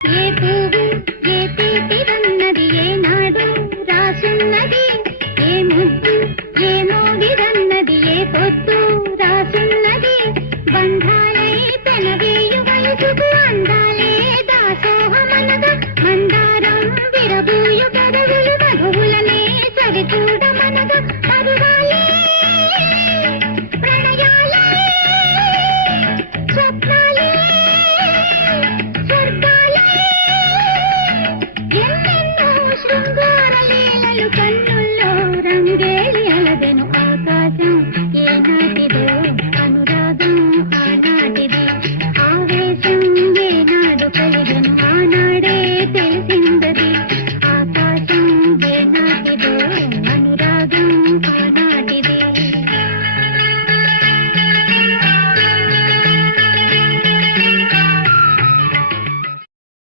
ఏ పువ్వు ఏ తీపిదన్నది ఏనాడు రాసున్నది, ఏ ముద్దు ఏ మోగిదన్నది ఏ పొద్దు రాసున్నది. బంధాలై పెనవేయు వయసుకు అందాలే దాసోహమనగా, మందారం విరబూయు పెదవులు వధువులనే సవి చూడమనగా. పరువాలే ప్రణయాలే స్వప్నాలే శృంగార లీలలు కన్నుల్లో రంగేలి అలదెను ఆకాశం. ఏనాటిదో అనురాగం ఆనాటిది, ఆవేశం ఏనాడు కలిగెను ఆనా